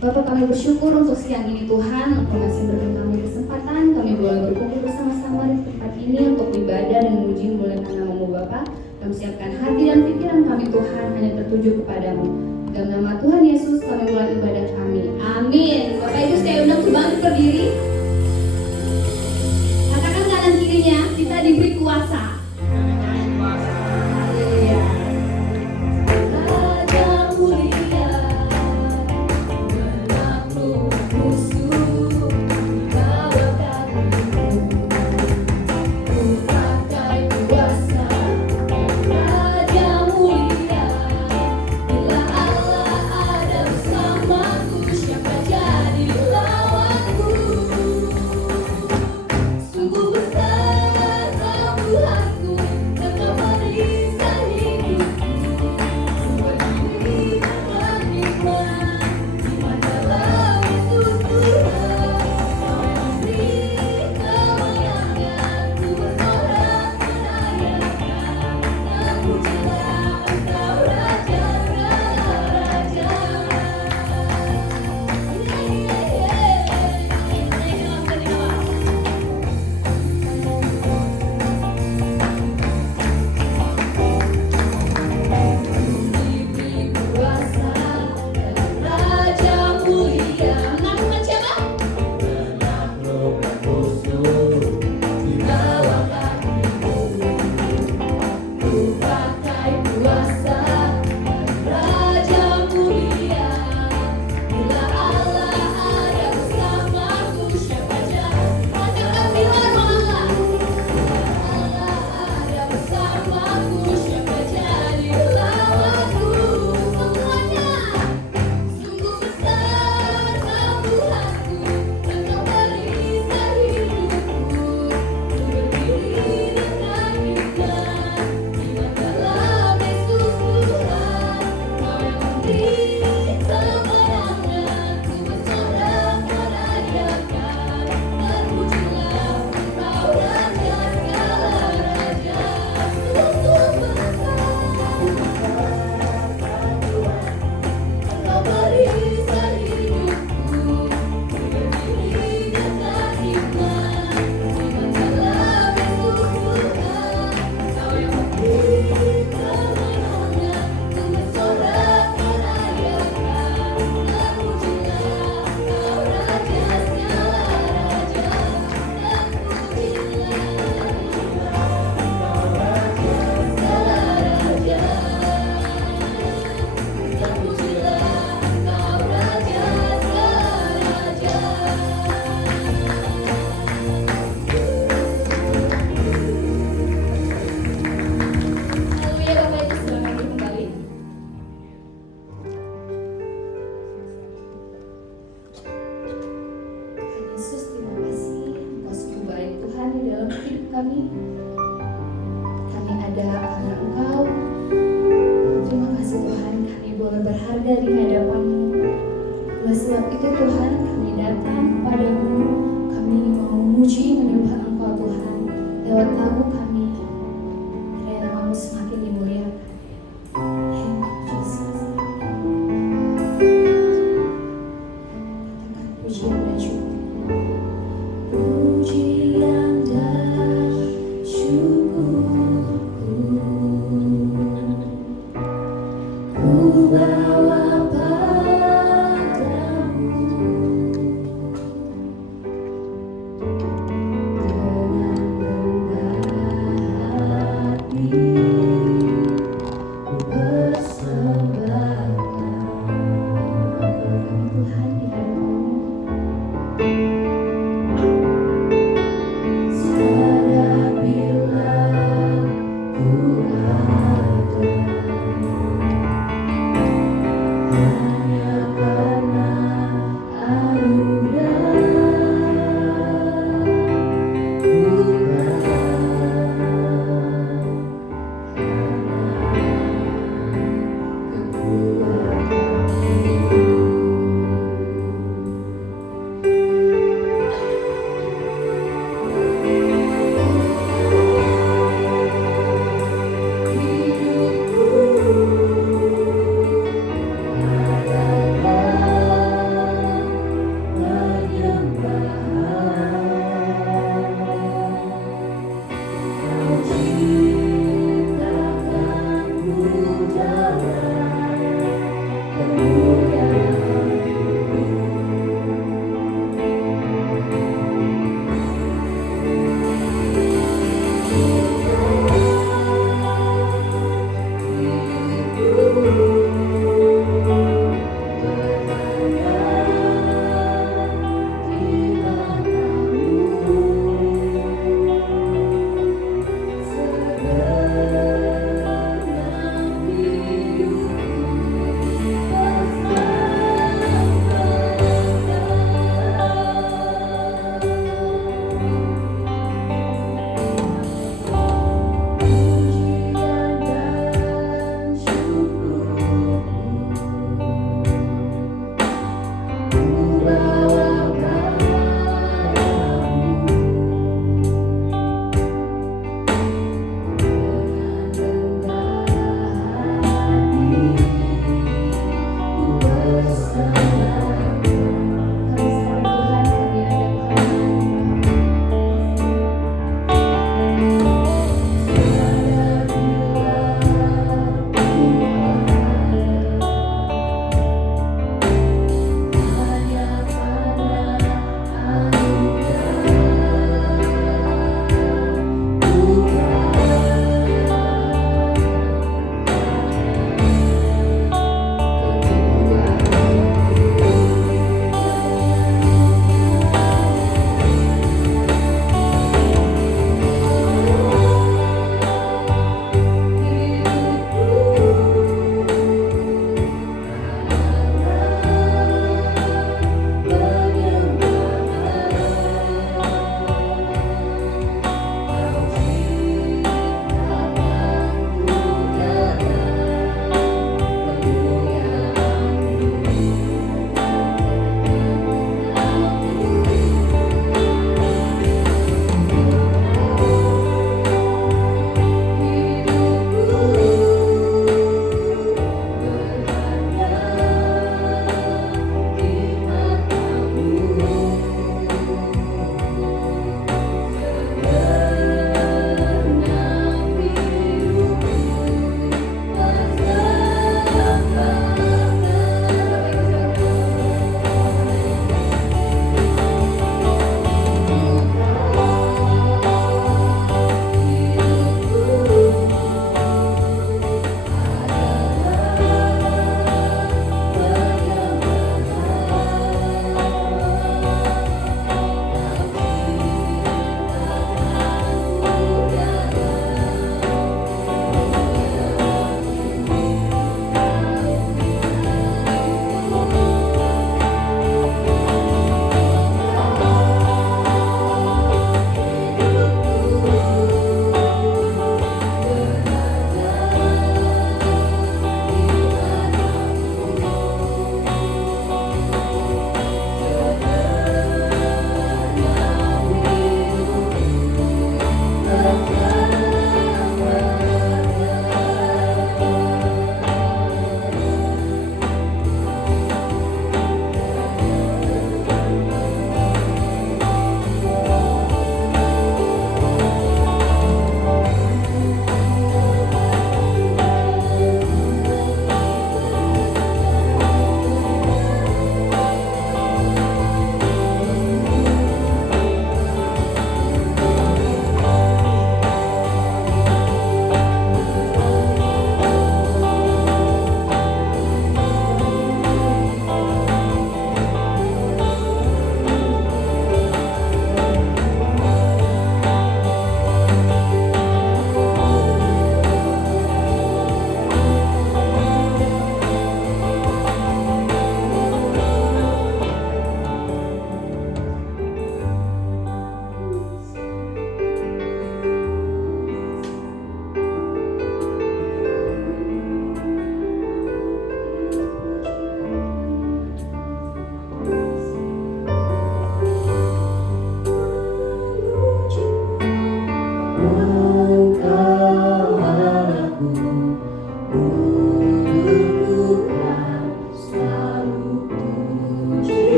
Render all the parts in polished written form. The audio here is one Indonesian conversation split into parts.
Bapak, kami bersyukur untuk siang ini Tuhan, Engkau masih berikan kami kesempatan, kami boleh berkumpul bersama-sama di tempat ini untuk ibadah dan memuji memuliakan nama-Mu Bapa. Kami siapkan hati dan pikiran kami Tuhan hanya tertuju kepadamu. Dalam nama Tuhan Yesus kami mulai ibadah kami. Amin. Bapak Ibu saya undang untuk bangkit berdiri. Katakan kanan kirinya, kita diberi kuasa.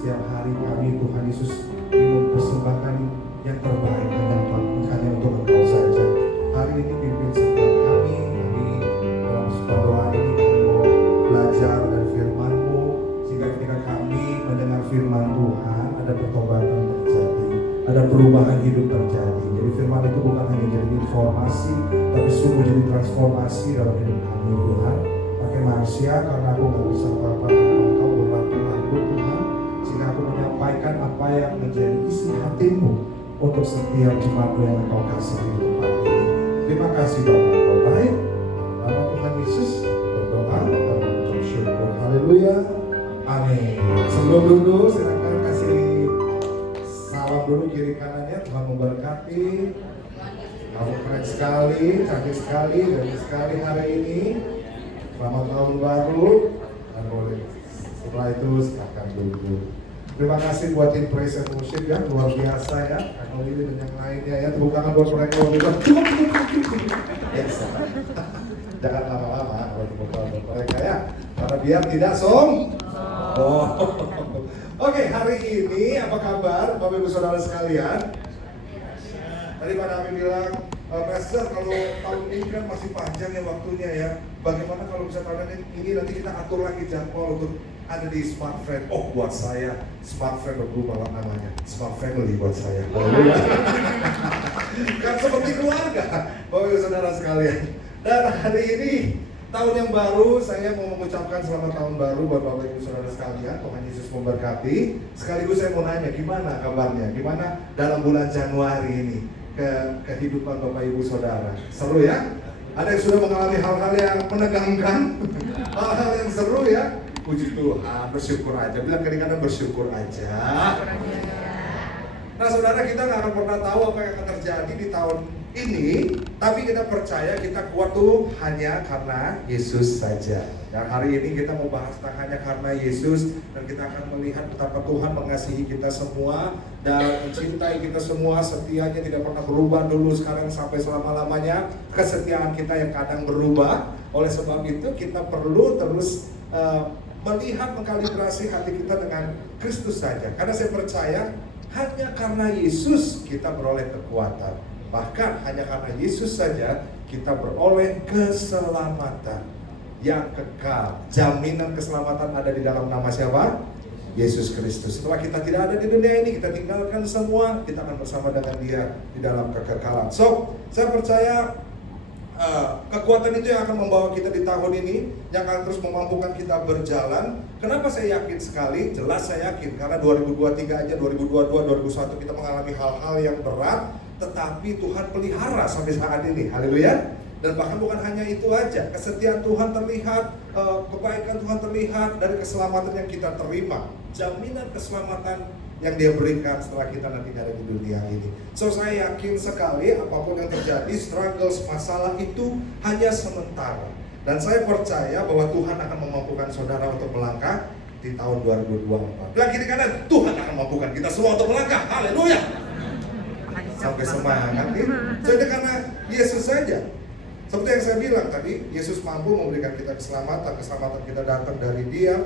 setiap hari kami Tuhan Yesus ingin mempersembahkan yang terbaik hanya untuk Engkau saja. Hari ini pimpin setiap kami dalam sebuah doa ini kami mau belajar dari firman-Mu, sehingga ketika kami mendengar firman Tuhan ada pertobatan terjadi, ada perubahan hidup terjadi. Jadi firman itu bukan hanya jadi informasi, tapi sungguh jadi transformasi dalam hidup kami Tuhan. Pakai Marsha, karena aku gak bisa apa-apa tanpa Engkau berlaku aku Tuhan, sehingga aku menyampaikan apa yang menjadi isi hatimu untuk setiap jemaat yang Engkau kasih di tempat ini. Terima kasih Bapak, Engkau baik. Nama Tuhan Yesus berdoa dan mengucap syukur. Haleluya, amin. Sebelum duduk, silakan kasih salam dulu kiri kanannya. Tuhan memberkati. Kamu keren sekali, cantik sekali, dan sekali hari ini. Selamat tahun baru. Dan boleh setelah itu silakan duduk. Terima kasih buat tim Praise and Worship ya, luar biasa ya, Kak Lili dan yang lainnya ya. Tepuk tangan buat mereka yang bilang biasa. Jangan lama-lama kalau tepuk tangan buat mereka ya, karena biar tidak Oke, hari ini apa kabar Bapak Ibu Saudara sekalian? Tadi Pak Nami bilang, Pastor, kalau tahun ini kan masih panjang ya waktunya ya. Bagaimana kalau bisa tahun ini nanti kita atur lagi jadwal untuk ada di Smart Friend. Oh, buat saya Smart Friend berubah namanya, Smart Family buat saya. Kan seperti keluarga, Bapak Ibu Saudara sekalian. Dan hari ini tahun yang baru, saya mau mengucapkan selamat tahun baru buat Bapak Ibu Saudara sekalian. Tuhan Yesus memberkati. Sekaligus saya mau nanya, gimana kabarnya? Gimana dalam bulan Januari ini kehidupan Bapak Ibu Saudara? Seru ya? Ada yang sudah mengalami hal-hal yang menegangkan, hal-hal yang seru ya? Puji Tuhan, bersyukur aja. Bilang kadang-kadang bersyukur aja. Nah saudara, kita nggak akan pernah tahu apa yang akan terjadi di tahun ini, tapi kita percaya kita kuat tuh hanya karena Yesus saja. Dan hari ini kita mau bahas hanya karena Yesus, dan kita akan melihat betapa Tuhan mengasihi kita semua dan mencintai kita semua. Setianya tidak pernah berubah dulu, sekarang sampai selama-lamanya. Kesetiaan kita yang kadang berubah. Oleh sebab itu kita perlu terus melihat, mengkalibrasi hati kita dengan Kristus saja. Karena saya percaya hanya karena Yesus kita beroleh kekuatan. Bahkan hanya karena Yesus saja kita beroleh keselamatan yang kekal. Jaminan keselamatan ada di dalam nama siapa? Yesus Kristus. Setelah kita tidak ada di dunia ini, kita tinggalkan semua, kita akan bersama dengan Dia di dalam kekekalan. So, saya percaya kekuatan itu yang akan membawa kita di tahun ini, yang akan terus memampukan kita berjalan. Kenapa saya yakin sekali? Jelas saya yakin, karena 2023 aja, 2022, 2021 kita mengalami hal-hal yang berat, tetapi Tuhan pelihara sampai saat ini. Haleluya. Dan bahkan bukan hanya itu aja, kesetiaan Tuhan terlihat, kebaikan Tuhan terlihat dari keselamatan yang kita terima. Jaminan keselamatan yang Dia berikan setelah kita nanti ada di dunia ini. So saya yakin sekali apapun yang terjadi, struggles, masalah itu hanya sementara. Dan saya percaya bahwa Tuhan akan memampukan saudara untuk melangkah di tahun 2024. Bilang kiri kanan, Tuhan akan memampukan kita semua untuk melangkah. Haleluya. Sampai semangat nih. So itu karena Yesus saja. Seperti yang saya bilang tadi, Yesus mampu memberikan kita keselamatan. Keselamatan kita datang dari Dia.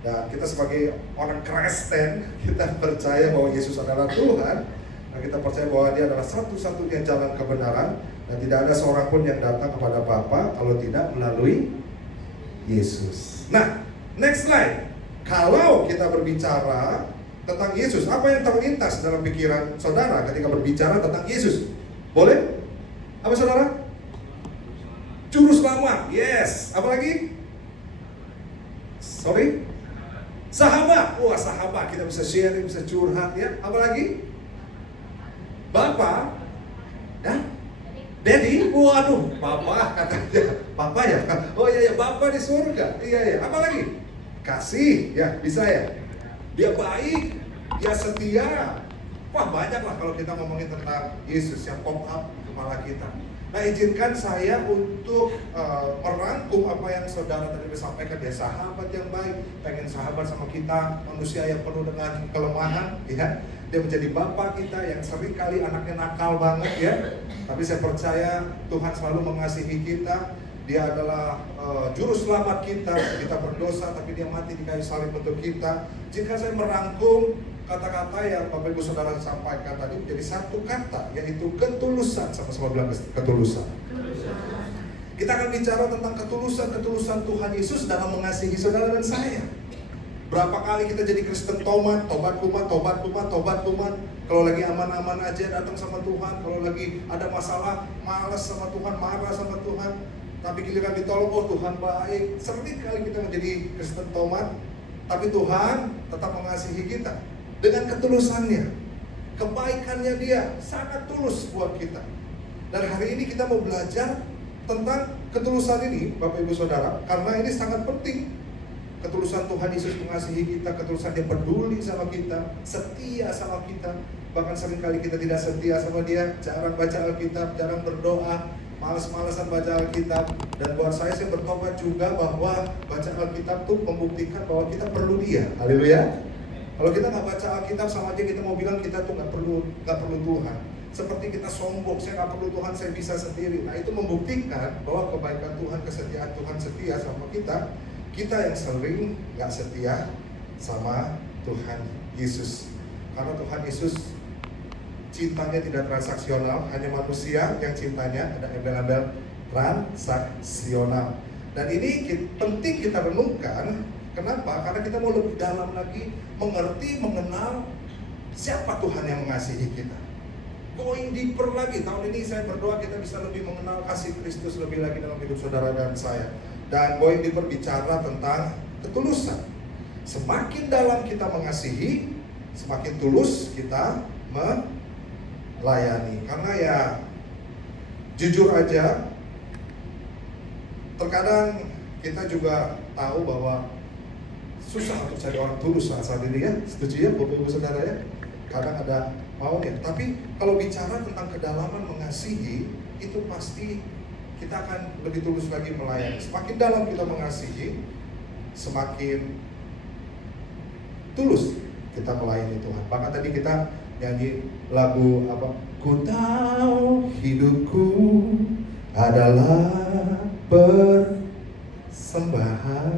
Dan kita sebagai orang Kristen, kita percaya bahwa Yesus adalah Tuhan. Dan kita percaya bahwa Dia adalah satu-satunya jalan kebenaran. Dan tidak ada seorang pun yang datang kepada Bapa kalau tidak melalui Yesus. Nah, next slide. Kalau kita berbicara tentang Yesus, apa yang terlintas dalam pikiran saudara ketika berbicara tentang Yesus? Boleh? Apa saudara? Juru selamat, yes. Apa lagi? Sorry? Sahabat, wah sahabat, kita bisa sharing, bisa curhat ya. Apa lagi? Bapak, dan Daddy, waduh, Bapak katanya, Bapak ya? Oh iya, Bapak di surga, iya. Apa lagi? Kasih, ya bisa ya. Dia baik, dia setia. Wah banyak lah kalau kita ngomongin tentang Yesus yang pop up di kepala kita. Nah izinkan saya untuk merangkum apa yang saudara tadi sampaikan. Dia sahabat yang baik, pengen sahabat sama kita, manusia yang penuh dengan kelemahan ya. Dia menjadi bapak kita yang sering kali anaknya nakal banget ya. Tapi saya percaya Tuhan selalu mengasihi kita. Dia adalah juru selamat kita berdosa, tapi Dia mati di kayu salib untuk kita. jika saya merangkum kata-kata yang Bapak Ibu Saudara sampaikan tadi menjadi satu kata, yaitu ketulusan. Sama-sama bilang ketulusan. Kita akan bicara tentang ketulusan Tuhan Yesus dalam mengasihi saudara dan saya. Berapa kali kita jadi Kristen tobat kumat. Kalau lagi aman-aman aja datang sama Tuhan. Kalau lagi ada masalah, malas sama Tuhan, marah sama Tuhan. Tapi giliran ditolong, oh Tuhan baik. Sering kali kita menjadi Kristen tobat, tapi Tuhan tetap mengasihi kita dengan ketulusannya. Kebaikannya Dia sangat tulus buat kita. Dan hari ini kita mau belajar tentang ketulusan ini, Bapak Ibu Saudara, karena ini sangat penting. Ketulusan Tuhan Yesus mengasihi kita, ketulusan Dia peduli sama kita, setia sama kita. Bahkan seringkali kita tidak setia sama Dia, jarang baca Alkitab, jarang berdoa, malas-malasan baca Alkitab. Dan buat saya bertobat juga bahwa baca Alkitab tuh membuktikan bahwa kita perlu Dia. Haleluya. Kalau kita nggak baca Alkitab, sama aja kita mau bilang kita tuh nggak perlu Tuhan. Seperti kita sombong, saya nggak perlu Tuhan, saya bisa sendiri. Nah, itu membuktikan bahwa kebaikan Tuhan, kesetiaan Tuhan setia sama kita. Kita yang sering nggak setia sama Tuhan Yesus. Karena Tuhan Yesus cintanya tidak transaksional, hanya manusia yang cintanya ada embel-embel transaksional. Dan ini penting kita renungkan. Kenapa? Karena kita mau lebih dalam lagi mengerti, mengenal siapa Tuhan yang mengasihi kita. Going deeper lagi, tahun ini saya berdoa kita bisa lebih mengenal kasih Kristus lebih lagi dalam hidup saudara dan saya. Dan going deeper bicara tentang ketulusan. Semakin dalam kita mengasihi, semakin tulus kita melayani. Karena ya jujur aja, terkadang kita juga tahu bahwa susah untuk cari orang tulus saat ini ya. Setuju ya Bapak Ibu Saudara ya? Kadang ada maunya. Tapi kalau bicara tentang kedalaman mengasihi, itu pasti kita akan lebih tulus lagi melayani. Semakin dalam kita mengasihi, semakin tulus kita melayani Tuhan. Bahkan tadi kita nyanyi lagu apa? Ku tahu hidupku adalah persembahan.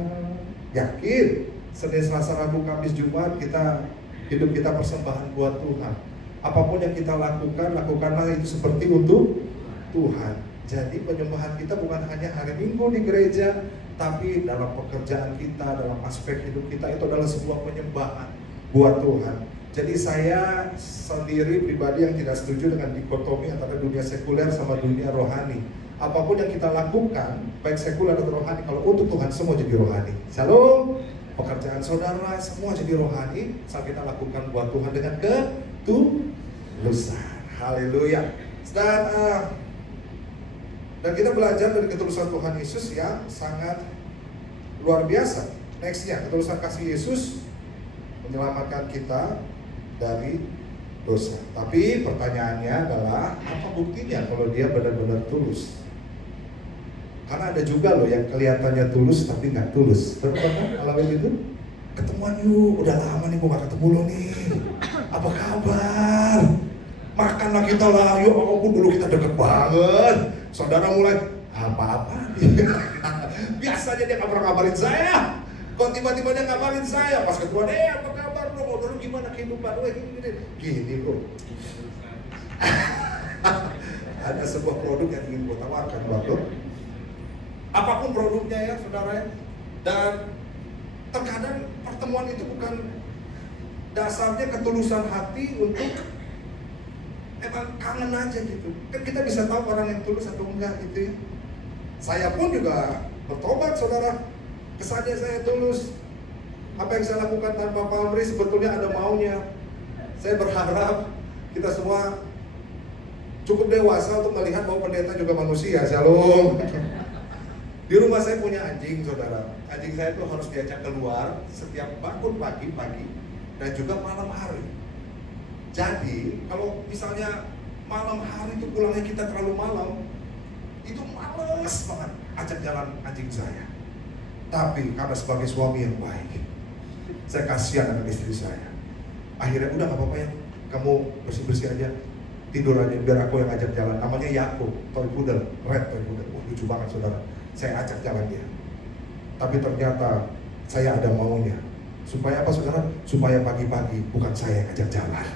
Yakin Senin, Selasa, Rabu, Kamis, Jumat hidup kita persembahan buat Tuhan. Apapun yang kita lakukan, lakukanlah itu seperti untuk Tuhan. Jadi penyembahan kita bukan hanya hari Minggu di gereja, tapi dalam pekerjaan kita, dalam aspek hidup kita, itu adalah sebuah penyembahan buat Tuhan. Jadi saya sendiri pribadi yang tidak setuju dengan dikotomi antara dunia sekuler sama dunia rohani. Apapun yang kita lakukan, baik sekuler atau rohani, kalau untuk Tuhan semua jadi rohani. Shalom. Pekerjaan saudara semua jadi rohani saat kita lakukan buat Tuhan dengan ketulusan. Haleluya. Dan kita belajar dari ketulusan Tuhan Yesus yang sangat luar biasa. Nextnya, ketulusan kasih Yesus menyelamatkan kita dari dosa. Tapi pertanyaannya adalah, apa buktinya kalau dia benar-benar tulus? Karena ada juga loh yang kelihatannya tulus tapi nggak tulus. Pernah alami itu? Ketemuan yuk, udah lama nih gue gak ketemu lo nih. Apa kabar? Makanlah kita lah, yuk ampun dulu kita deket banget. Saudara mulai, apa-apa? Biasanya dia gak pernah ngabarin saya. Kok tiba-tiba dia ngabarin saya? Pas ketemuan, apa kabar lo? Dulu gimana kehidupan lo? Gini bro. Ada sebuah produk yang ingin gue tawarkan buat lo. Apapun produknya ya saudara. Dan terkadang pertemuan itu bukan dasarnya ketulusan hati untuk emang kangen aja gitu. Kan kita bisa tahu orang yang tulus atau enggak gitu ya. Saya pun juga bertobat saudara. Kesannya saya tulus. Apa yang saya lakukan tanpa pamrih sebetulnya ada maunya. Saya berharap kita semua cukup dewasa untuk melihat bahwa pendeta juga manusia. Shalom. Di rumah saya punya anjing saudara. Anjing saya itu harus diajak keluar setiap bangun pagi dan juga malam hari. Jadi kalau misalnya malam hari itu pulangnya kita terlalu malam, itu males banget ajak jalan anjing saya. Tapi karena sebagai suami yang baik, saya kasihan dengan istri saya. Akhirnya udah gak apa-apa ya, kamu bersih-bersih aja, tidur aja biar aku yang ajak jalan. Namanya Yakub, toy poodle, red toy poodle. Wah, lucu banget saudara. Saya ajak jalan dia. Tapi ternyata saya ada maunya. Supaya apa saudara? Supaya pagi-pagi bukan saya yang ajak jalan.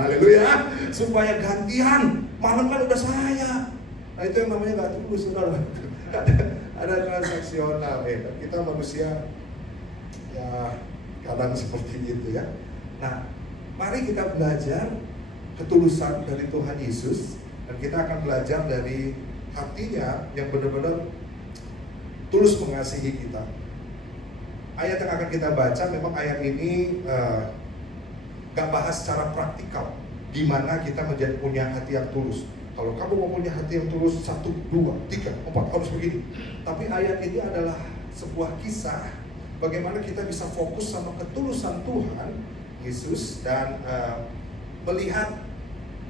Haleluya. Supaya gantian, malam kan udah saya. Nah itu yang namanya gak tulus saudara. Ada transaksional. Kita manusia ya kadang seperti itu ya. Nah, mari kita belajar ketulusan dari Tuhan Yesus, dan kita akan belajar dari hatinya yang benar-benar tulus mengasihi kita. Ayat yang akan kita baca, memang ayat ini gak bahas secara praktikal gimana kita menjadi punya hati yang tulus. Kalau kamu mau punya hati yang tulus, 1, 2, 3, 4 harus begini. Tapi ayat ini adalah sebuah kisah bagaimana kita bisa fokus sama ketulusan Tuhan Yesus dan melihat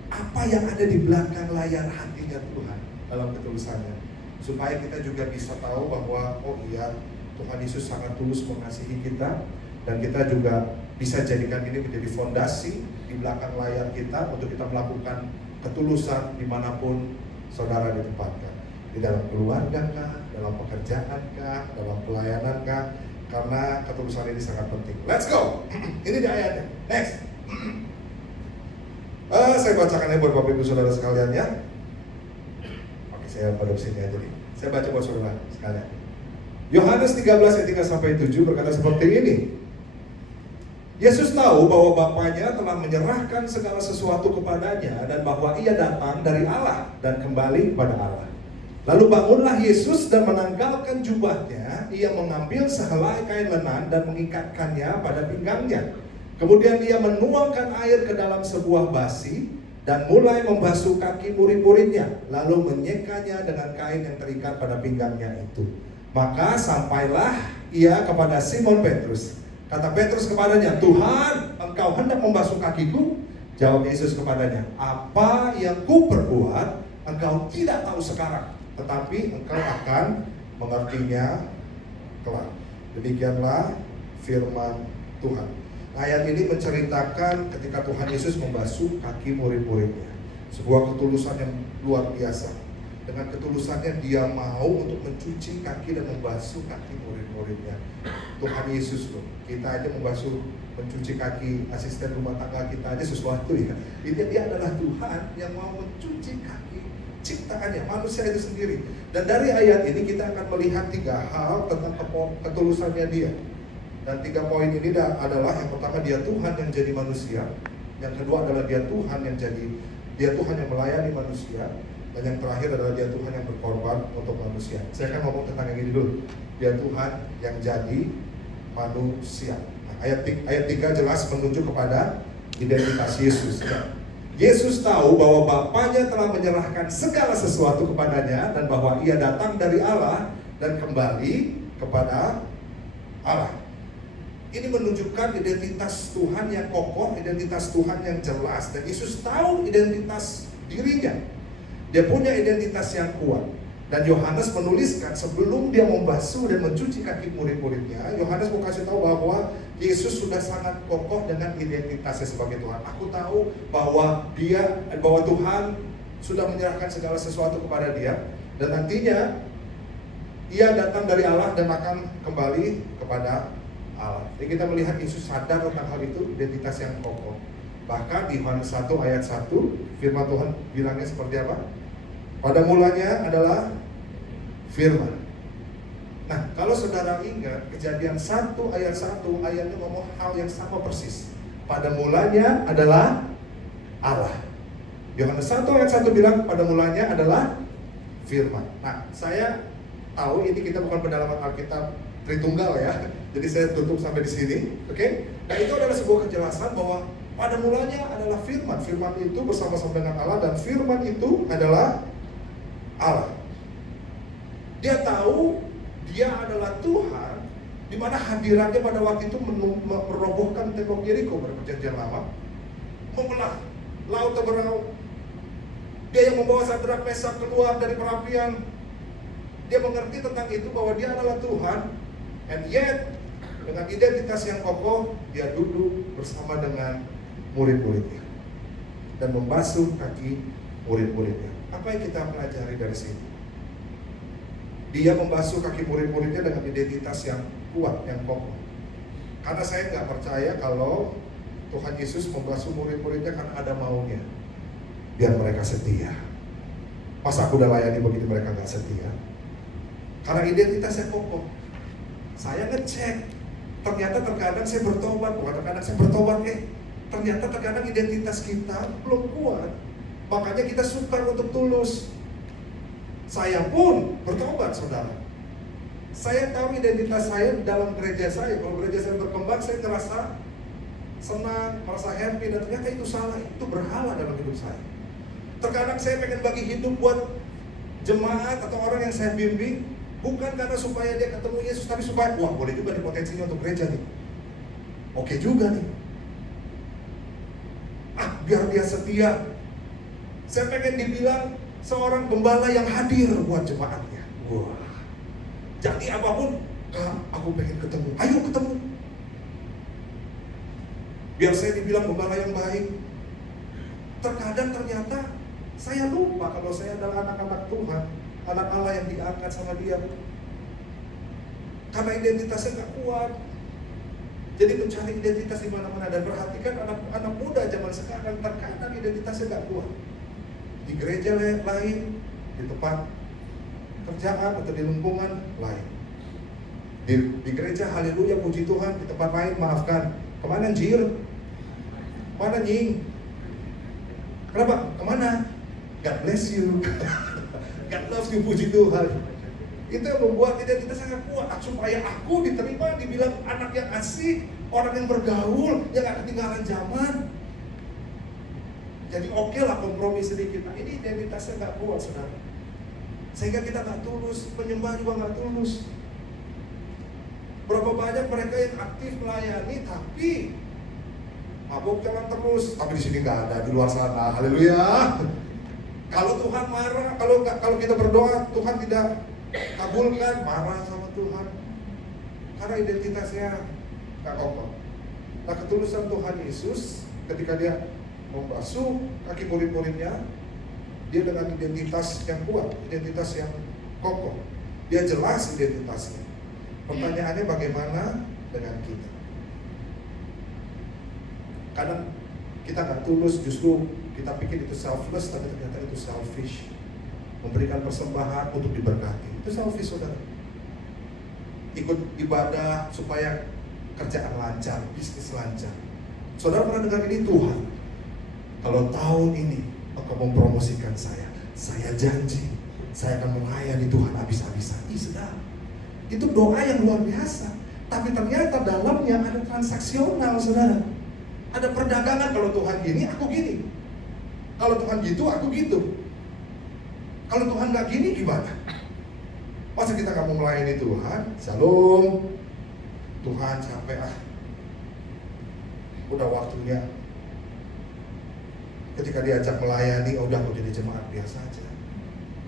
apa yang ada di belakang layar hatinya Tuhan dalam ketulusannya, supaya kita juga bisa tahu bahwa oh iya, Tuhan Yesus sangat tulus mengasihi kita, dan kita juga bisa jadikan ini menjadi fondasi di belakang layar kita untuk kita melakukan ketulusan dimanapun saudara ditempatkan, di dalam keluarga kah, dalam pekerjaan kah, dalam pelayanan kah, karena ketulusan ini sangat penting. Let's go. Ini di ayatnya. Next. Saya bacakan ya buat Bapak Ibu Saudara sekalian ya. Oke, saya pada sini aja nih. Saya baca buat saudara sekalian. Yohanes 13 ayat 3-7 berkata seperti ini. Yesus tahu bahwa Bapanya telah menyerahkan segala sesuatu kepadanya, dan bahwa ia datang dari Allah dan kembali kepada Allah. Lalu bangunlah Yesus dan menanggalkan jubahnya. Ia mengambil sehelai kain lenan dan mengikatkannya pada pinggangnya. Kemudian ia menuangkan air ke dalam sebuah basi dan mulai membasuh kaki murid-muridnya, lalu menyekanya dengan kain yang terikat pada pinggangnya itu. Maka sampailah ia kepada Simon Petrus. Kata Petrus kepadanya, "Tuhan, engkau hendak membasuh kakiku?" Jawab Yesus kepadanya, "Apa yang ku perbuat engkau tidak tahu sekarang, tetapi engkau akan mengertinya kelak." Demikianlah firman Tuhan. Ayat ini menceritakan ketika Tuhan Yesus membasuh kaki murid-muridnya. Sebuah ketulusan yang luar biasa. Dengan ketulusannya dia mau untuk mencuci kaki dan membasuh kaki murid-muridnya. Tuhan Yesus tuh, kita aja mencuci kaki asisten rumah tangga kita aja sesuatu ya. Dia adalah Tuhan yang mau mencuci kaki ciptaannya, manusia itu sendiri. Dan dari ayat ini kita akan melihat 3 hal tentang ketulusannya dia. Dan 3 poin ini adalah, yang pertama, dia Tuhan yang jadi manusia. Yang kedua adalah dia Tuhan yang melayani manusia. Dan yang terakhir adalah dia Tuhan yang berkorban untuk manusia. Saya akan ngomong tentang yang ini dulu. Dia Tuhan yang jadi manusia. Nah, ayat 3 jelas menunjuk kepada identitas Yesus. Yesus tahu bahwa Bapanya telah menyerahkan segala sesuatu kepadanya, dan bahwa ia datang dari Allah dan kembali kepada Allah. Ini menunjukkan identitas Tuhan yang kokoh, identitas Tuhan yang jelas. Dan Yesus tahu identitas dirinya. Dia punya identitas yang kuat. Dan Yohanes menuliskan sebelum dia membasuh dan mencuci kaki murid-muridnya, Yohanes mau kasih tahu bahwa Yesus sudah sangat kokoh dengan identitasnya sebagai Tuhan. Aku tahu bahwa Tuhan sudah menyerahkan segala sesuatu kepada dia, dan nantinya ia datang dari Allah dan akan kembali kepada Allah. Jadi kita melihat Yesus sadar tentang hal itu, identitas yang kokoh. Bahkan di Yohanes 1 ayat 1 firman Tuhan bilangnya seperti apa? Pada mulanya adalah firman. Nah, kalau saudara ingat Kejadian 1 ayat 1, ayatnya ngomong hal yang sama persis. Pada mulanya adalah Allah. Yohanes 1 ayat 1 bilang pada mulanya adalah firman. Nah, saya tahu ini kita bukan pendalaman Alkitab Tritunggal ya. Jadi saya tutup sampai di sini, oke? Nah, itu adalah sebuah kejelasan bahwa pada mulanya adalah firman. Firman itu bersama-sama dengan Allah, dan firman itu adalah Allah. Dia tahu dia adalah Tuhan, di mana hadirannya pada waktu itu merobohkan tembok Yeriko pada perjanjian lama, membelah laut Teberau. Dia yang membawa Sadrak Mesak keluar dari perapian. Dia mengerti tentang itu bahwa dia adalah Tuhan, and yet dengan identitas yang kokoh dia duduk bersama dengan murid-muridnya dan membasuh kaki murid-muridnya. Apa yang kita pelajari dari sini? Dia membasuh kaki murid-muridnya dengan identitas yang kuat, yang kokoh. Karena saya nggak percaya kalau Tuhan Yesus membasuh murid-muridnya karena ada maunya, biar mereka setia. Masa aku udah layani begitu mereka nggak setia? Karena identitasnya kokoh. Saya ngecek, ternyata terkadang saya bertobat, bukan terkadang saya bertobat, ternyata terkadang identitas kita belum kuat. Makanya kita sukar untuk tulus. Saya pun bertobat, saudara. Saya tahu identitas saya dalam gereja saya. Kalau gereja saya berkembang, saya merasa senang, merasa happy, dan ternyata itu salah, itu berhala dalam hidup saya. Terkadang saya pengen bagi hidup buat jemaat atau orang yang saya bimbing, bukan karena supaya dia ketemu Yesus, tapi supaya, wah boleh juga nih potensinya untuk gereja nih. Oke juga nih. Biar dia setia. Saya pengen dibilang seorang gembala yang hadir buat jemaatnya. Wah. Jadi apapun, aku pengen ketemu. Ayo ketemu. Biar saya dibilang gembala yang baik. Terkadang ternyata saya lupa kalau saya adalah anak-anak Tuhan, anak Allah yang diangkat sama Dia. Karena identitasnya gak kuat. Jadi mencari identitas di mana-mana, dan perhatikan anak muda zaman sekarang terkadang identitasnya gak kuat. Di gereja lain, di tempat kerjaan atau di lingkungan lain. Di gereja haleluya puji Tuhan, di tempat lain maafkan. Kemana Jir? Kemana Nying? Kenapa? Kemana? God bless you. God loves you, puji Tuhan. Itu yang membuat identitas sangat kuat, supaya aku diterima, dibilang anak yang asik, orang yang bergaul, yang gak ketinggalan zaman. Jadi oke lah kompromi sedikit. Nah ini identitasnya gak kuat, saudara. Sehingga kita gak tulus, penyembah juga gak tulus. Berapa banyak mereka yang aktif melayani, tapi mabuk jalan terus. Tapi di sini nggak ada, di luar sana. Haleluya. Kalau Tuhan marah, kalau kita berdoa Tuhan tidak kabulkan, marah sama Tuhan. Karena identitasnya nggak kokoh. Nah ketulusan Tuhan Yesus ketika Dia membasuh kaki murid-muridnya, Dia dengan identitas yang kuat, identitas yang kokoh. Dia jelas identitasnya. Pertanyaannya bagaimana dengan kita? Kadang kita nggak tulus, justru kita pikir itu selfless, tapi ternyata itu selfish. Memberikan persembahan untuk diberkati, itu selfish, saudara. Ikut ibadah supaya kerjaan lancar, bisnis lancar. Saudara pernah dengar ini? Tuhan, kalau tahun ini Engkau mempromosikan saya janji saya akan melayani Tuhan habis-habisan. Saudara, itu doa yang luar biasa. Tapi ternyata dalamnya ada transaksional, saudara. Ada perdagangan. Kalau Tuhan gini, aku gini. Kalau Tuhan gitu, aku gitu. Kalau Tuhan gak gini, gimana? Masa kita gak mau melayani Tuhan? Shalom. Tuhan capek udah waktunya. Ketika diajak melayani, udah aku jadi jemaat biasa aja.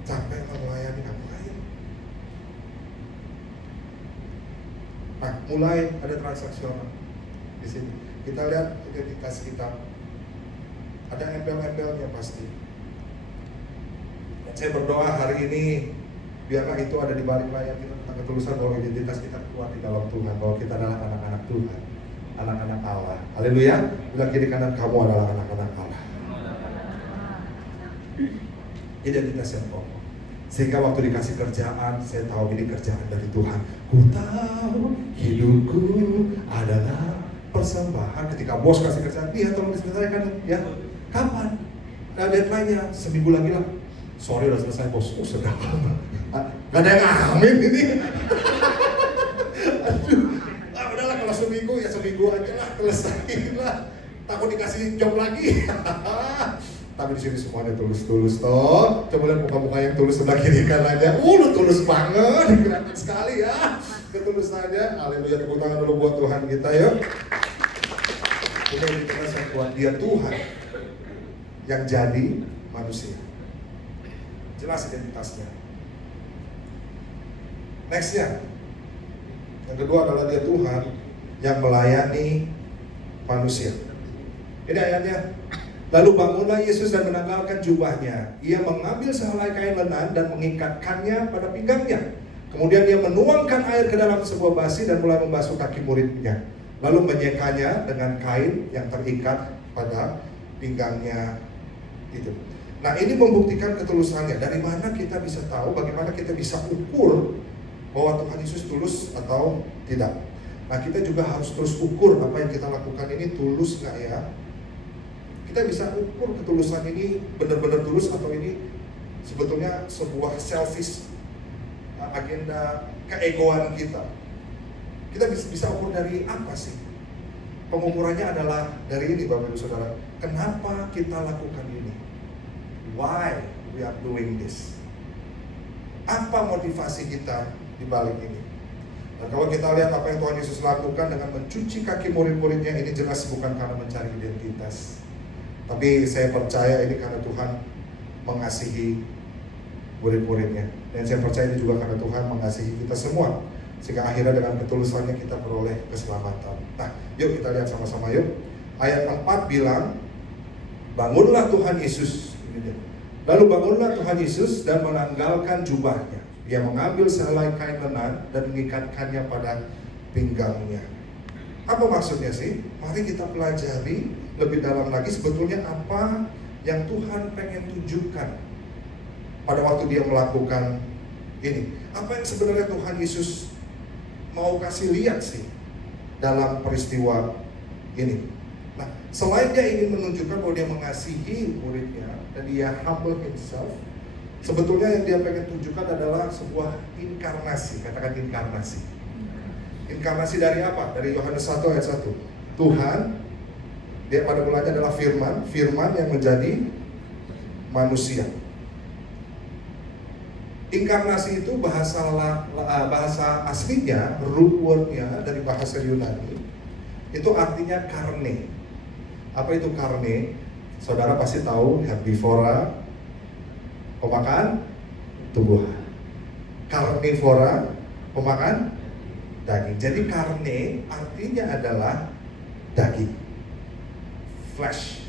Capek lah melayani, gak melayani. Nah, mulai ada transaksional di sini. Kita lihat identitas kita, ada embel-embelnya pasti. Dan saya berdoa hari ini, biarlah itu ada di balik layar kita, tentang ketulusan bahwa identitas kita kuat di dalam Tuhan, bahwa kita adalah anak-anak Tuhan, anak-anak Allah. Haleluya. Bilang kiri kanan, kamu adalah anak-anak Allah. Identitas yang kokoh. Sehingga waktu dikasih kerjaan, saya tahu ini kerjaan dari Tuhan. Ku tahu hidupku adalah persembahan. Ketika bos kasih kerjaan, iya tolong diselesaikan ya. Kapan? Nah, deadline-nya seminggu lagi lah. Sorry udah selesai bos. Sudah lama. Gak ada yang amin ini. Aduh, udahlah kalau seminggu ya seminggu aja lah, selesai lah. Takut dikasih job lagi. Tapi di sini semuanya tulus-tulus toh. Coba lihat muka-muka yang tulus sebelah kiri kanannya. Lu tulus banget, kelihatan sekali ya ketulusannya. Haleluya, tepuk tangan dulu buat Tuhan kita yuk. Kita identitas yang kuat, Dia Tuhan yang jadi manusia. Jelas identitasnya. Nextnya, yang kedua adalah Dia Tuhan yang melayani manusia. Ini ayatnya. Lalu bangunlah Yesus dan menanggalkan jubahnya. Ia mengambil sehelai kain lenan dan mengikatkannya pada pinggangnya. Kemudian Dia menuangkan air ke dalam sebuah basi dan mulai membasuh kaki muridnya. lalu menyekanya dengan kain yang terikat pada pinggangnya itu. Nah, ini membuktikan ketulusannya. Dari mana kita bisa tahu, bagaimana kita bisa ukur bahwa Tuhan Yesus tulus atau tidak. Nah, kita juga harus terus ukur apa yang kita lakukan ini tulus nggak ya. Kita bisa ukur ketulusan ini benar-benar tulus atau ini sebetulnya sebuah selfish agenda keegoan kita. Kita bisa ukur dari apa sih? Pengukurannya adalah dari ini, Bapak Ibu Saudara. Kenapa kita lakukan ini? Why we are doing this? Apa motivasi kita di balik ini? Nah, kalau kita lihat apa yang Tuhan Yesus lakukan dengan mencuci kaki murid-muridnya, ini jelas bukan karena mencari identitas. Tapi saya percaya ini karena Tuhan mengasihi murid-muridnya. Dan saya percaya ini juga karena Tuhan mengasihi kita semua. Sehingga akhirnya dengan ketulusannya kita peroleh keselamatan. Nah, yuk kita lihat sama-sama yuk. Ayat 4 bilang, bangunlah Tuhan Yesus. Lalu bangunlah Tuhan Yesus dan menanggalkan jubahnya. Dia mengambil sehelai kain lenan dan mengikatkannya pada pinggangnya. Apa maksudnya sih? Mari kita pelajari lebih dalam lagi sebetulnya apa yang Tuhan pengen tunjukkan pada waktu dia melakukan ini. Apa yang sebenarnya Tuhan Yesus mau kasih lihat sih dalam peristiwa ini. Nah, selain dia ingin menunjukkan bahwa dia mengasihi muridnya dan dia humble himself, sebetulnya yang dia pengen tunjukkan adalah sebuah inkarnasi. Katakan inkarnasi. Inkarnasi dari apa? Dari Yohanes 1 ayat 1. Tuhan, dia pada mulanya adalah firman, firman yang menjadi manusia. Inkarnasi itu bahasa aslinya, root wordnya dari bahasa Yunani, itu artinya karne. Apa itu karne? Saudara pasti tahu, herbivora, pemakan tumbuhan. Karnivora, pemakan daging. Jadi karne artinya adalah daging, flesh.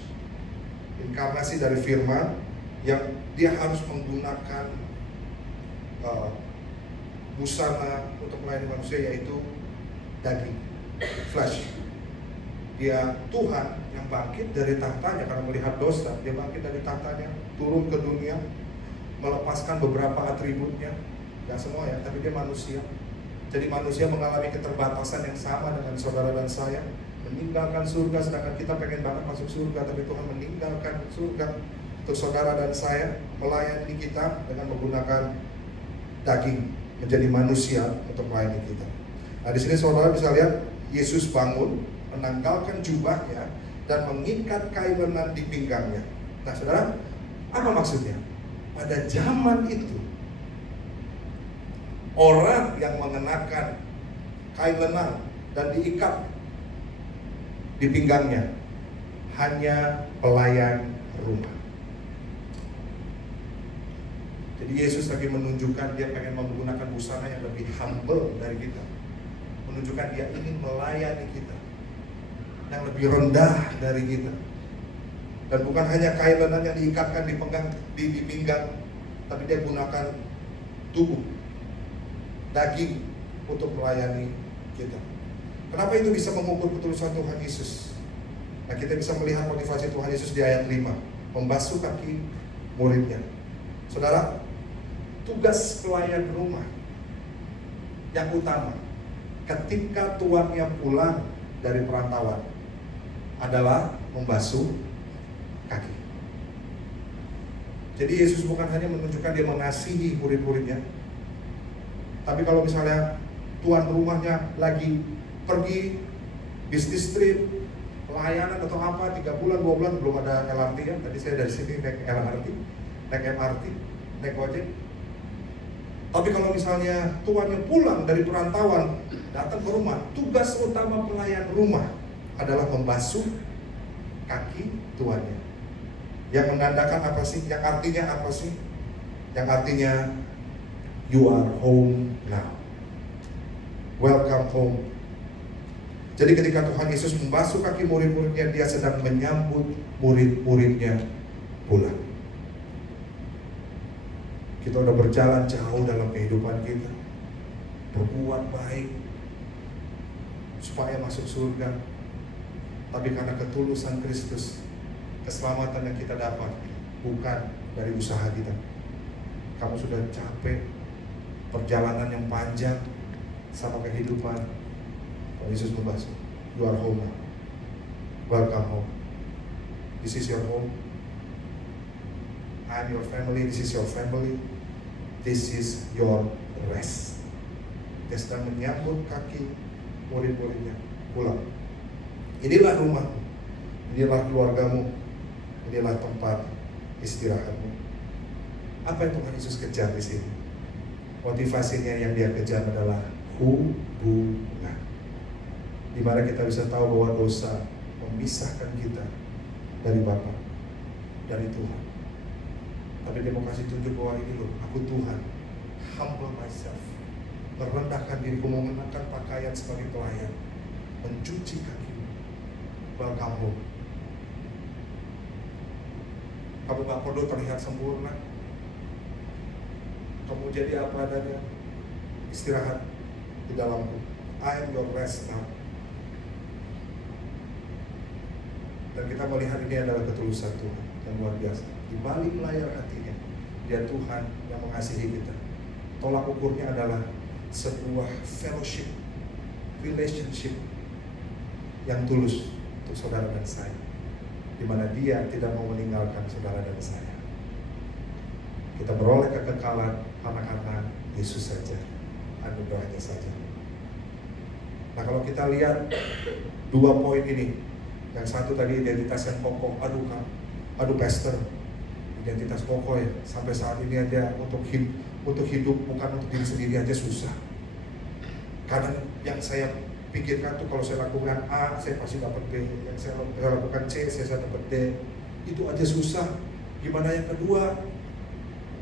Inkarnasi dari firman yang dia harus menggunakan busana untuk melayani manusia, yaitu daging, flesh. Dia Tuhan yang bangkit dari tahtanya karena melihat dosa. Dia bangkit dari tahtanya, turun ke dunia, melepaskan beberapa atributnya, gak semua ya, tapi dia manusia. Jadi manusia mengalami keterbatasan yang sama dengan saudara dan saya, meninggalkan surga, sedangkan kita pengen banget masuk surga, tapi Tuhan meninggalkan surga untuk saudara dan saya, melayani kita dengan menggunakan daging, menjadi manusia untuk melayani kita. Nah, di sini saudara bisa lihat Yesus bangun, menanggalkan jubahnya dan mengikat kain lenan di pinggangnya. Nah, saudara, apa maksudnya? Pada zaman itu, orang yang mengenakan kain lenan dan diikat di pinggangnya hanya pelayan rumah. Jadi Yesus lagi menunjukkan dia pengen menggunakan busana yang lebih humble dari kita, menunjukkan dia ingin melayani kita yang lebih rendah dari kita. Dan bukan hanya kain lenan yang diikatkan di pinggang, tapi dia gunakan tubuh, daging untuk melayani kita. Kenapa itu bisa mengukur ketulusan Tuhan Yesus? Nah, kita bisa melihat motivasi Tuhan Yesus di ayat 5, membasuh kaki muridnya. Saudara, tugas pelayan rumah yang utama ketika tuannya pulang dari perantauan adalah membasuh kaki. Jadi Yesus bukan hanya menunjukkan dia mengasihi murid-muridnya, tapi kalau misalnya tuan rumahnya lagi pergi bisnis trip, pelayanan atau apa, 3 bulan, 2 bulan belum ada LRT ya. Tadi saya dari sini naik LRT, naik MRT, naik Gojek. Tapi kalau misalnya tuannya pulang dari perantauan, datang ke rumah, tugas utama pelayan rumah adalah membasuh kaki tuannya. Yang menandakan apa sih? Yang artinya apa sih? Yang artinya you are home now. Welcome home. Jadi ketika Tuhan Yesus membasuh kaki murid-muridnya, dia sedang menyambut murid-muridnya pulang. Kita udah berjalan jauh dalam kehidupan kita, berbuat baik, supaya masuk surga. Tapi karena ketulusan Kristus, keselamatan yang kita dapat bukan dari usaha kita. Kamu sudah capek, perjalanan yang panjang sama kehidupan. Tuhan Yesus membasuh. You are home now. Welcome home. This is your home. I am your family. This is your family. This is your rest. Dia sedang menyambut kaki murid-muridnya pulang. Inilah rumahmu, inilah keluargamu, inilah tempat istirahatmu. Apa yang Tuhan Yesus kejar di sini? Motivasinya yang dia kejar adalah hubungan. Di mana kita bisa tahu bahwa dosa memisahkan kita dari Bapa, dari Tuhan. Tapi dia mau kasih tunjuk bahwa ini loh, aku Tuhan, humble myself, merendahkan diriku, mengenakan pakaian sebagai pelayan, mencuci kakimu. Welcome home. Kamu gak perlu terlihat sempurna. Kamu jadi apa adanya. Istirahat di dalamku. I am your rest now. Dan kita melihat ini adalah ketulusan Tuhan yang luar biasa. Di balik layar hatinya, dia Tuhan yang mengasihi kita. Tolak ukurnya adalah sebuah fellowship, relationship yang tulus untuk saudara dan saya, di mana dia tidak mau meninggalkan saudara dan saya. Kita beroleh kekekalan karena Yesus saja, anugerahnya saja. Nah, kalau kita lihat dua poin ini, yang satu tadi identitas yang kokoh. Aduh pastor, identitas kokoh ya, sampai saat ini aja untuk hidup bukan untuk diri sendiri aja susah. Karena yang saya pikirkan tuh kalau saya lakukan A, saya pasti dapat B. Yang saya lakukan C, saya dapat D. Itu aja susah. Gimana yang kedua?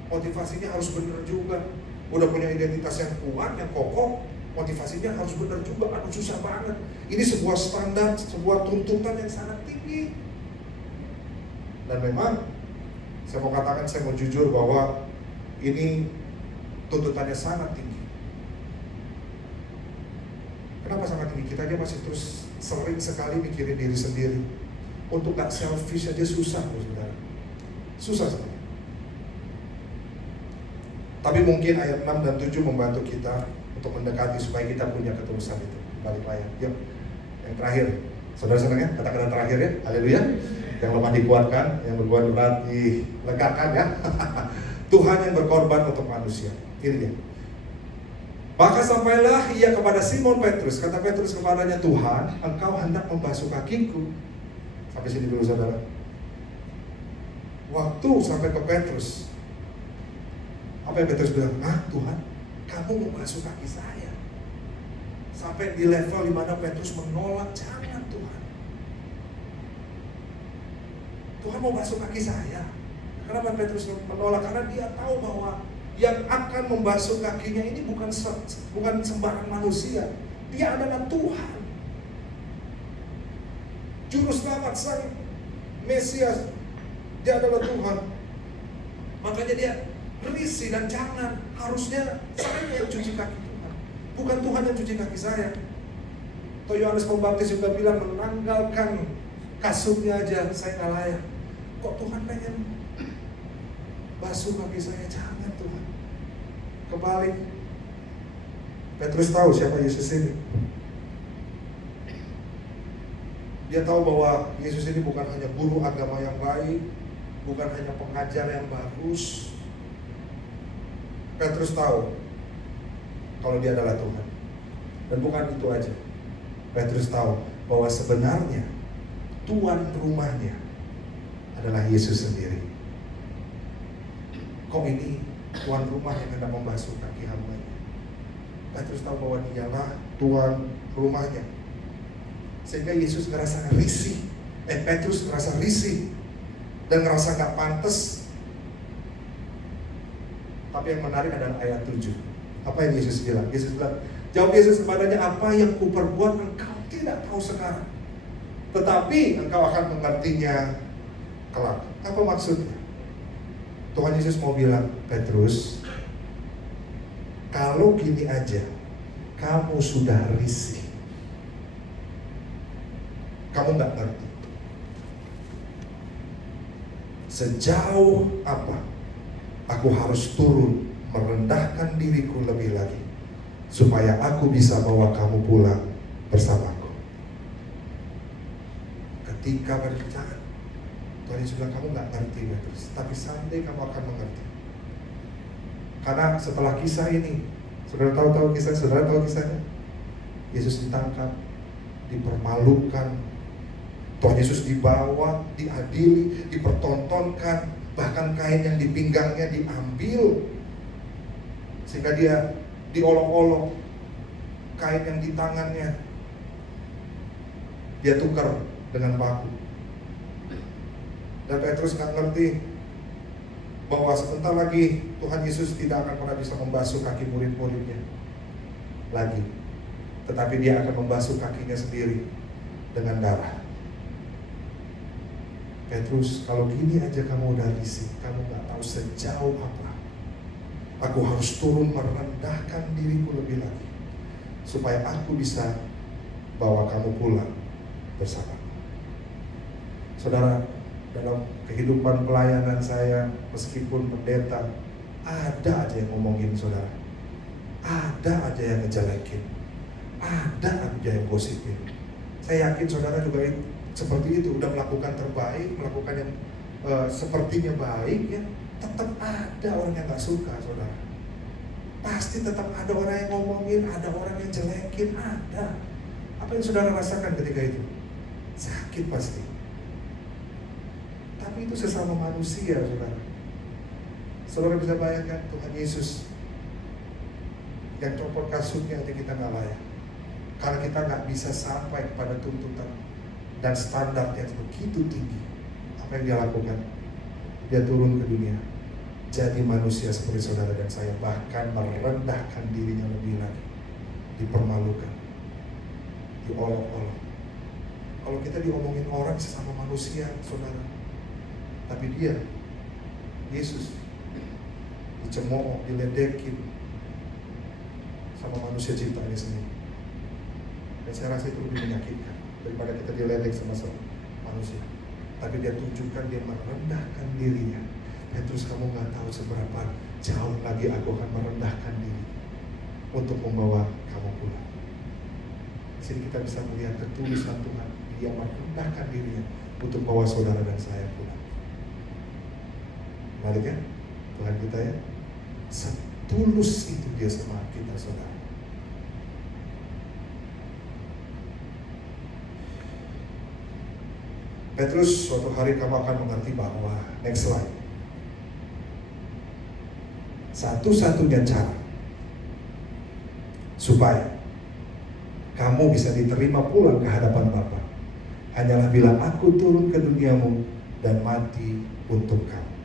Motivasinya harus benar juga. Udah punya identitas yang kuat, yang kokoh, motivasinya harus benar juga. Aduh susah banget. Ini sebuah standar, sebuah tuntutan yang sangat tinggi. Dan memang saya mau katakan, saya mau jujur bahwa ini tuntutannya sangat tinggi. Kenapa sangat tinggi? Kita aja masih terus sering sekali mikirin diri sendiri. Untuk gak selfish aja susah, saudara. Susah sekali. Tapi mungkin ayat 6 dan 7 membantu kita untuk mendekati supaya kita punya ketulusan itu. Balik layar. Yuk, yang terakhir. Saudara senang ya? Kata-kata terakhir ya. Haleluya. Yang lemah dikuatkan, yang berbuat berat dilegakan ya. Tuhan yang berkorban untuk manusia. Ini dia. Maka sampailah ia kepada Simon Petrus. Kata Petrus kepadanya, Tuhan, engkau hendak membasuh kakiku. Sampai sini dulu saudara. Waktu sampai ke Petrus, apa yang Petrus bilang? Tuhan, kamu membasuh kaki saya. Sampai di level dimana Petrus menolak, jangan Tuhan. Tuhan mau basuh kaki saya. Kenapa Petrus menolak? Karena dia tahu bahwa yang akan membasuh kakinya ini bukan sembarang manusia. Dia adalah Tuhan, Juru Selamat, Sang Mesias. Dia adalah Tuhan. Makanya dia risih dan jangan. Harusnya saya yang cuci kaki Tuhan, bukan Tuhan yang cuci kaki saya. Toh Yohanes Pembaptis juga bilang, menanggalkan kasutnya aja saya nggak layak. Kok Tuhan pengen basuh kaki saya? Jangan Tuhan. Kebalik. Petrus tahu siapa Yesus ini. Dia tahu bahwa Yesus ini bukan hanya guru agama yang baik, bukan hanya pengajar yang bagus. Petrus tahu kalau dia adalah Tuhan. Dan bukan itu aja. Petrus tahu bahwa sebenarnya tuan rumahnya adalah Yesus sendiri. Kok ini tuan rumah yang hendak membasuh kaki hambanya? Petrus tahu bahwa dialah tuan rumahnya. Sehingga Yesus ngerasa risih. Petrus ngerasa risih dan ngerasa gak pantas. Tapi yang menarik adalah ayat 7. Apa yang Yesus bilang? Yesus bilang, jawab Yesus kepadanya, apa yang kuperbuat engkau tidak tahu sekarang, tetapi engkau akan mengertinya kelak. Apa maksudnya? Tuhan Yesus mau bilang, Petrus, kalau gini aja kamu sudah risih, kamu nggak ngerti. Sejauh apa aku harus turun merendahkan diriku lebih lagi supaya aku bisa bawa kamu pulang bersamaku. Ketika berbicara, Tuhan Yesus bilang kamu nggak ngerti Petrus, tapi someday kamu akan mengerti. Karena setelah kisah ini, saudara tahu kisahnya. Yesus ditangkap, dipermalukan, Tuhan Yesus dibawa, diadili, dipertontonkan, bahkan kain yang di pinggangnya diambil, sehingga dia diolok-olok, kain yang di tangannya dia tukar dengan paku. Dan Petrus nggak ngerti bahwa sebentar lagi Tuhan Yesus tidak akan pernah bisa membasuh kaki murid-muridnya lagi, tetapi dia akan membasuh kakinya sendiri dengan darah. Petrus, kalau gini aja kamu udah risih, kamu gak tahu sejauh apa aku harus turun merendahkan diriku lebih lagi supaya aku bisa bawa kamu pulang bersama. Saudara, dalam kehidupan pelayanan saya, meskipun pendeta, ada aja yang ngomongin saudara, ada aja yang ngejelekin, ada aja yang gosipin. Saya yakin saudara juga seperti itu, udah melakukan terbaik, melakukan yang sepertinya baik, ya tetap ada orang yang gak suka saudara. Pasti tetap ada orang yang ngomongin, ada orang yang jelekin, ada. Apa yang saudara rasakan ketika itu? Sakit pasti. Tapi itu sesama manusia, saudara. Saudara bisa bayangkan Tuhan Yesus yang copot kasutnya aja kita nggak layak, karena kita nggak bisa sampai kepada tuntutan dan standar yang begitu tinggi. Apa yang dia lakukan? Dia turun ke dunia, jadi manusia seperti saudara dan saya, bahkan merendahkan dirinya lebih lagi, dipermalukan, diolok-olok. Kalau kita diomongin orang sesama manusia, saudara, tapi dia, Yesus, dicemooh, diledekin sama manusia ciptaannya sendiri. Dan saya rasa itu lebih menyakitkan daripada kita diledek sama manusia. Tapi dia tunjukkan, dia merendahkan dirinya. Terus kamu gak tahu seberapa jauh lagi aku akan merendahkan diri untuk membawa kamu pulang. Di sini kita bisa melihat ketulusan Tuhan. Dia merendahkan dirinya untuk membawa saudara dan saya pulang. Menarik ya, Tuhan kita ya, setulus itu dia sama kita saudara. Petrus, suatu hari kamu akan mengerti bahwa, next slide, satu-satunya cara supaya kamu bisa diterima pulang ke hadapan Bapa hanyalah bila aku turun ke duniamu dan mati untuk kamu.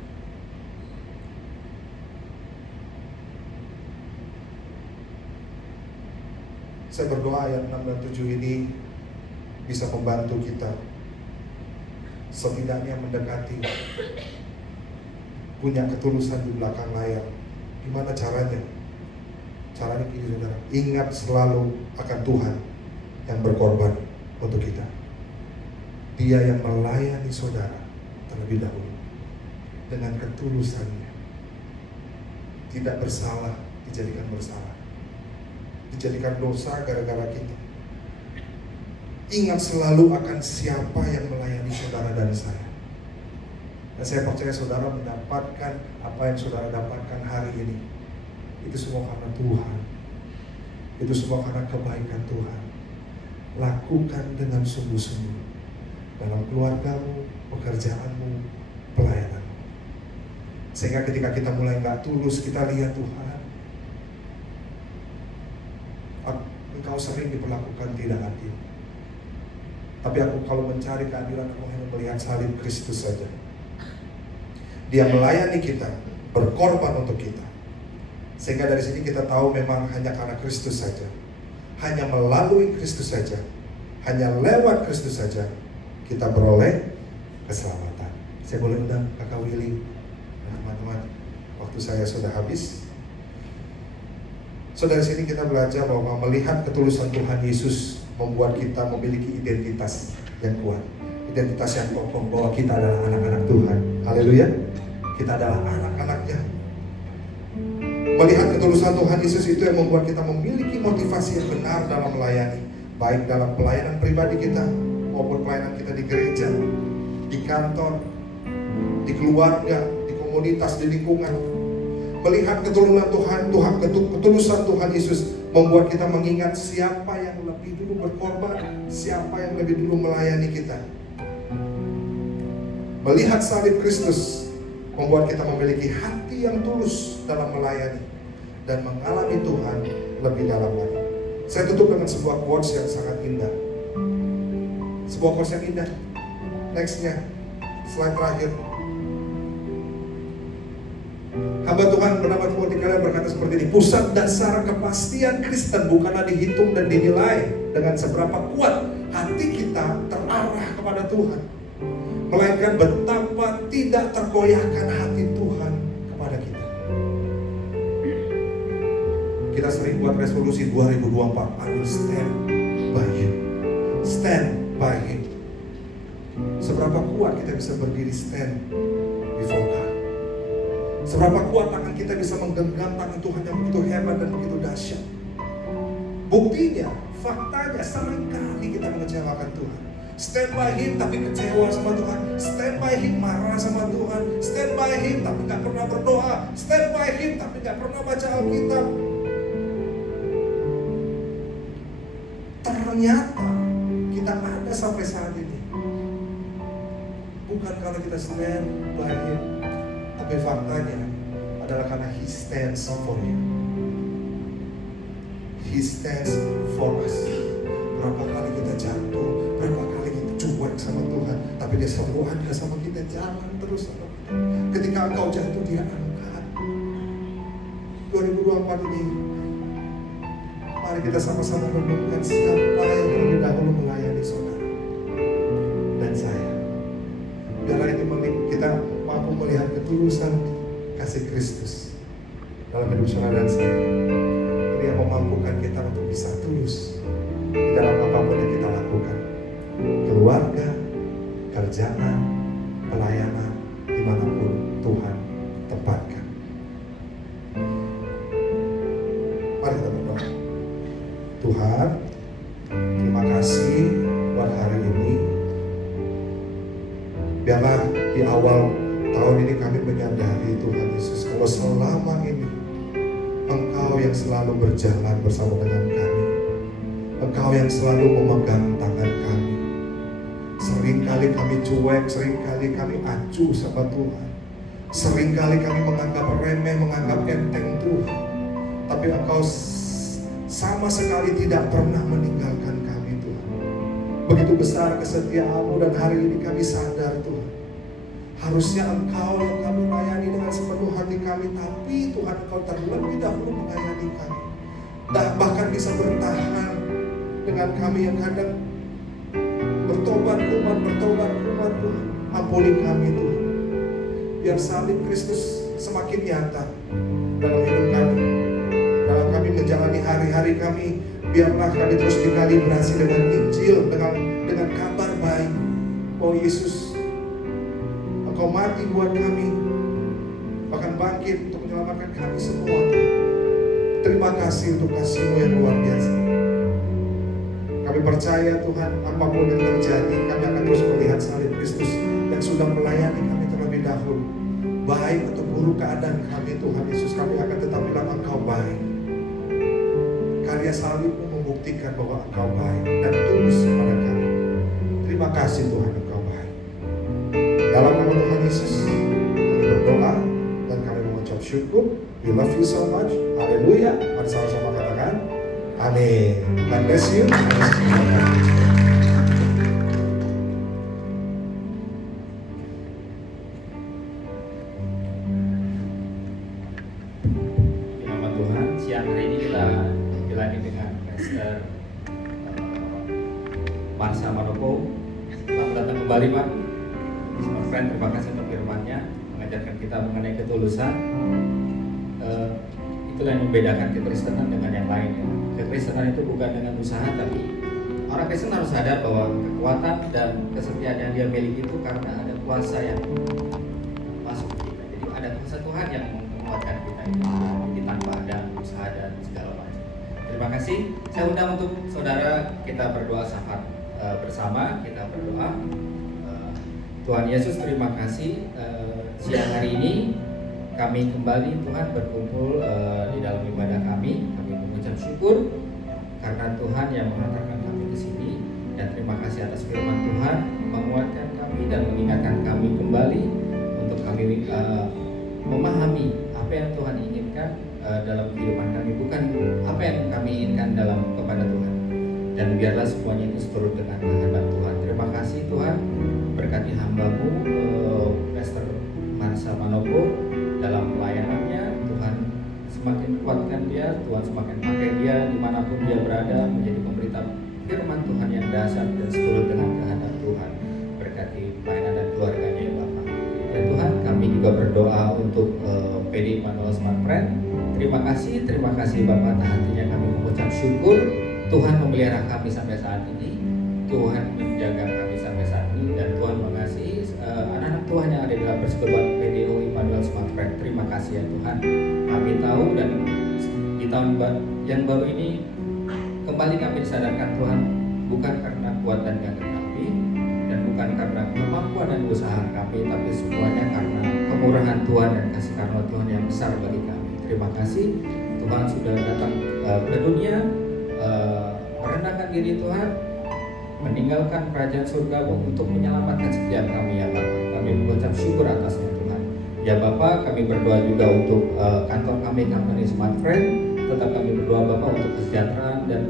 Saya berdoa ayat 6 dan 7 ini bisa membantu kita setidaknya mendekati, punya ketulusan di belakang layar. Gimana caranya? Caranya gini saudara, ingat selalu akan Tuhan yang berkorban untuk kita. Dia yang melayani saudara terlebih dahulu dengan ketulusannya, tidak bersalah dijadikan bersalah, dijadikan dosa gara-gara kita. Ingat selalu akan siapa yang melayani saudara dan saya. Dan saya percaya saudara mendapatkan apa yang saudara dapatkan hari ini, itu semua karena Tuhan. Itu semua karena kebaikan Tuhan. Lakukan dengan sungguh-sungguh dalam keluargamu, pekerjaanmu, pelayananmu. Sehingga ketika kita mulai gak tulus, kita lihat Tuhan, Engkau sering diperlakukan tidak adil. Tapi aku kalau mencari keadilan, aku hanya melihat salib Kristus saja. Dia melayani kita, berkorban untuk kita. Sehingga dari sini kita tahu memang hanya karena Kristus saja, hanya melalui Kristus saja, hanya lewat Kristus saja kita beroleh keselamatan. Saya boleh undang Kakak Willy. Nah, teman-teman, waktu saya sudah habis. So dari sini kita belajar bahwa melihat ketulusan Tuhan Yesus membuat kita memiliki identitas. yang kuat, identitas yang kokoh bahwa kita adalah anak-anak Tuhan. Haleluya. Kita adalah anak-anaknya. Melihat ketulusan Tuhan Yesus itu yang membuat kita memiliki motivasi yang benar dalam melayani, baik dalam pelayanan pribadi kita maupun pelayanan kita di gereja, di kantor, di keluarga, di komunitas, di lingkungan. Melihat ketulusan Tuhan Yesus membuat kita mengingat siapa yang lebih dulu berkorban, siapa yang lebih dulu melayani kita. Melihat salib Kristus membuat kita memiliki hati yang tulus dalam melayani dan mengalami Tuhan lebih dalam lagi. Saya tutup dengan sebuah quotes yang sangat indah. Sebuah quotes yang indah. Nextnya, slide terakhir. Hamba Tuhan bernama Timothy Keller berkata seperti ini: pusat dasar kepastian Kristen bukanlah dihitung dan dinilai dengan seberapa kuat hati kita terarah kepada Tuhan, melainkan betapa tidak tergoyahkan hati Tuhan kepada kita. Kita sering buat resolusi 2024, I will stand by Him. Stand by Him. Seberapa kuat kita bisa berdiri stand before God? Seberapa kuat tangan kita bisa menggenggam tangan Tuhan yang begitu hebat dan begitu dahsyat? Buktinya, faktanya, seringkali kita mengecewakan Tuhan. Stand by Him tapi kecewa sama Tuhan. Stand by Him marah sama Tuhan. Stand by Him tapi gak pernah berdoa. Stand by Him tapi gak pernah baca Alkitab. Ternyata kita ada sampai saat ini bukan karena kita stand by Him, tapi faktanya adalah karena He stands for you. He stands for us. Berapa kali kita jatuh, berapa kali kita cuek sama Tuhan, tapi Dia selalu ada sama kita, jalan terus sama kita. Ketika engkau jatuh, Dia angkat. 2024 ini, mari kita sama-sama renungkan siapa yang terlebih dahulu melayani saudara dan saya. Biarlah ini kita mampu melihat ketulusan kasih Kristus dalam hidup saudara dan saya. Ini yang memampukan kita untuk bisa tulus di dalam apapun yang kita lakukan, keluarga, kerjaan, pelayanan, dimanapun Tuhan tempatkan. Mari kita berdoa. Tuhan, terima kasih buat hari ini. Biarlah di awal tahun ini kami menyadari Tuhan Yesus, kalau selama ini Engkau yang selalu berjalan bersama dengan kami, Engkau yang selalu memegang tangan kami. Seringkali kami cuek, seringkali kami acuh sama Tuhan, seringkali kami menganggap remeh, menganggap enteng Tuhan. Tapi Engkau sama sekali tidak pernah meninggalkan kami Tuhan. Begitu besar kesetiaan-Mu dan hari ini kami sadar Tuhan, harusnya Engkau yang kami layani dengan sepenuh hati kami, tapi Tuhan Engkau terlebih dahulu melayani kami. Bahkan bisa bertahan dengan kami yang kadang bertobat kumat Tuhan. Ampuni kami Tuhan. Biar salib Kristus semakin nyata dalam hidup kami, dalam kami menjalani hari-hari kami. Biarlah kami terus dikalibrasi dengan Injil, dengan kabar baik bahwa Yesus Engkau mati buat kami, bahkan bangkit untuk menyelamatkan kami semua. Terima kasih untuk kasih-Mu yang luar biasa. Kami percaya Tuhan, apapun yang terjadi, kami akan terus melihat salib Kristus yang sudah melayani kami terlebih dahulu. Baik atau buruk keadaan kami, Tuhan Yesus, kami akan tetap bilang Engkau baik. Karya salib-Mu membuktikan bahwa Engkau baik dan tulus kepada kami. Terima kasih Tuhan, Engkau baik. Dalam nama Tuhan Yesus, kami berdoa dan kami mengucap syukur. We love you so much. Haleluya. Mari sama-sama katakan amin. God bless you. Nama Tuhan, siang hari ini kita dilayani dengan Pastor Marsha Manopo. Selamat datang kembali Pak. Semua friend, terima kasih untuk firman-Nya, mengajarkan kita mengenai ketulusan. Itulah yang membedakan kekristenan dengan yang lain. Kekristenan itu bukan dengan usaha, tapi orang Kristen harus sadar bahwa kekuatan dan kesetiaan yang dia miliki itu karena ada kuasa yang masuk ke kita. Jadi ada kuasa Tuhan yang menguatkan kita itu. Jadi tanpa ada usaha dan segala macam. Terima kasih. Saya undang untuk saudara kita berdoa syafaat bersama. Kita berdoa. Tuhan Yesus, terima kasih siang hari ini kami kembali Tuhan berkumpul di dalam ibadah kami. Kami mengucap syukur karena Tuhan yang menghantarkan kami ke sini, dan terima kasih atas firman Tuhan menguatkan kami dan mengingatkan kami kembali untuk kami memahami apa yang Tuhan inginkan dalam kehidupan kami, bukan apa yang kami inginkan dalam kepada Tuhan. Dan biarlah semuanya itu seturut dengan kehendak Tuhan. Terima kasih Tuhan, berkati hamba-Mu Pastor Marsha Manopo dalam pelayanannya. Tuhan semakin kuatkan dia, Tuhan semakin pakai dia dimanapun dia berada menjadi pemberita firman Tuhan yang dahsyat dan seturut dengan kehendak Tuhan. Berkati pelayanan dan keluarganya ya Bapak. Ya Tuhan, kami juga berdoa untuk PD Immanuel Smart Friend. Terima kasih Bapak, hatinya kami mengucap syukur. Tuhan memelihara kami sampai saat ini, Tuhan menjaga kami sampai saat ini, dan Tuhan mengasihi anak-anak Tuhan yang ada dalam persekutuan PDO Immanuel Smart Friend. Terima kasih ya Tuhan. Kami tahu dan di tahun yang baru ini kembali kami disadarkan Tuhan, bukan karena kuat dan gagah kami, dan bukan karena kemampuan dan usaha kami, tapi semuanya karena kemurahan Tuhan dan kasih karunia Tuhan yang besar bagi kami. Terima kasih Tuhan sudah datang ke dunia, merendahkan diri Tuhan, meninggalkan kerajaan surga untuk menyelamatkan setiap kami ya Bapak. Kami mengucap syukur atasnya Tuhan. Ya Bapak, kami berdoa juga untuk kantor kami, Company Smart Friend. Tetap kami berdoa Bapak untuk kesejahteraan dan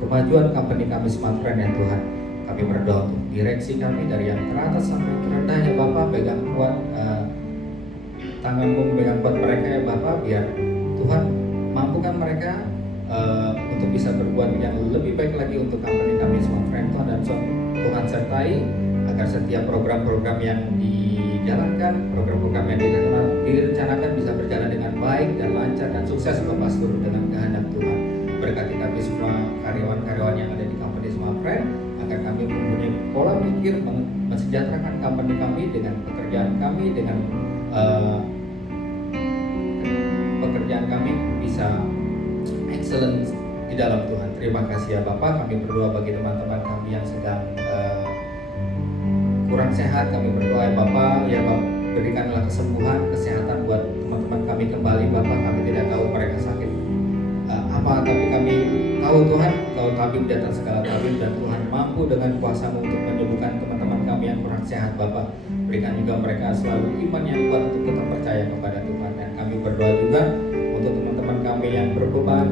kemajuan company kami Smart Friend ya Tuhan. Kami berdoa untuk direksi kami dari yang teratas sampai yang terendah ya Bapak. Pegang kuat tangan-Mu, pegang kuat mereka ya Bapak, biar Tuhan mampukan mereka untuk bisa berbuat yang lebih baik lagi untuk company kami Smart Friend Tuhan. Dan Tuhan sertai agar setiap program-program yang dijalankan, program-program yang direncanakan bisa berjalan dengan baik dan lancar dan sukses Bapak, seluruh dengan kehendak Tuhan. Berkati kami semua karyawan-karyawan yang ada di company Smart Friend, agar kami mempunyai pola pikir mensejahterakan company kami dengan pekerjaan kami, dengan pekerjaan kami bisa excellent di dalam Tuhan. Terima kasih ya Bapak. Kami berdoa bagi teman-teman kami yang sedang kurang sehat. Kami berdoa ya Bapak, ya Bapak, berikanlah kesembuhan, kesehatan buat teman-teman kami kembali Bapak. Kami tidak tahu mereka sakit apa, tapi kami tahu Tuhan, Kau tabib di atas segala tabib, dan Tuhan mampu dengan kuasa-Mu untuk menyembuhkan teman-teman kami yang kurang sehat Bapak. Berikan juga mereka selalu iman yang kuat untuk tetap percaya kepada Tuhan. Dan kami berdoa juga untuk teman-teman kami yang berbeban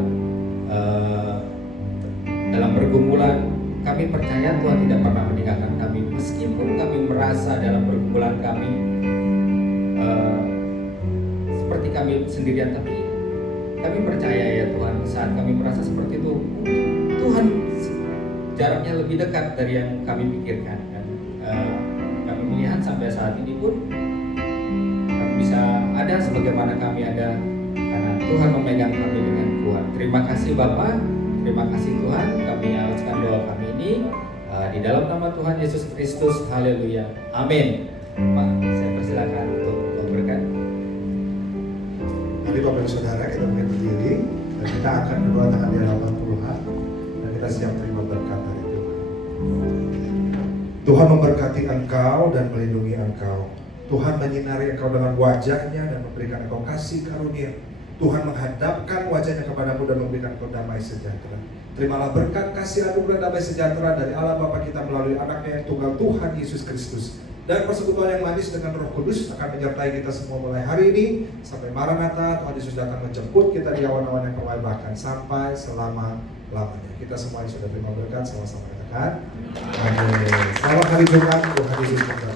dalam pergumulan. Kami percaya Tuhan tidak pernah meninggalkan kami, meskipun kami merasa dalam pergumulan kami seperti kami sendirian, tapi kami percaya ya Tuhan, saat kami merasa seperti itu, Tuhan jaraknya lebih dekat dari yang kami pikirkan. Dan kami melihat sampai saat ini pun kami bisa ada sebagaimana kami ada karena Tuhan memegang kami dengan kuat. Terima kasih Bapak, terima kasih Tuhan. Kami alaskan doa kami ini di dalam nama Tuhan Yesus Kristus. Haleluya, amin. Pak, saya persilakan untuk berkat. Mari Bapak dan Saudara, kita mulai berdiri dan kita akan berdoa tangan di hadapan Tuhan, dan kita siap terima berkat dari Tuhan. Tuhan memberkati engkau dan melindungi engkau. Tuhan menyinari engkau dengan wajahnya dan memberikan engkau kasih karunia. Tuhan menghadapkan wajahnya kepadamu dan memberikan engkau damai sejahtera. Terimalah berkat kasih anugerah damai sejahtera dari Allah Bapa kita melalui anaknya yang tunggal, Tuhan Yesus Kristus. Dan persekutuan yang manis dengan Roh Kudus akan menyertai kita semua mulai hari ini sampai Maranatha. Tuhan Yesus datang menjemput kita di awan-awan yang kawai, bahkan sampai selama-lamanya. Kita semuanya sudah terima berkat, sama-sama katakan amin. Selamat hari Jumat, Tuhan Yesus memberkati.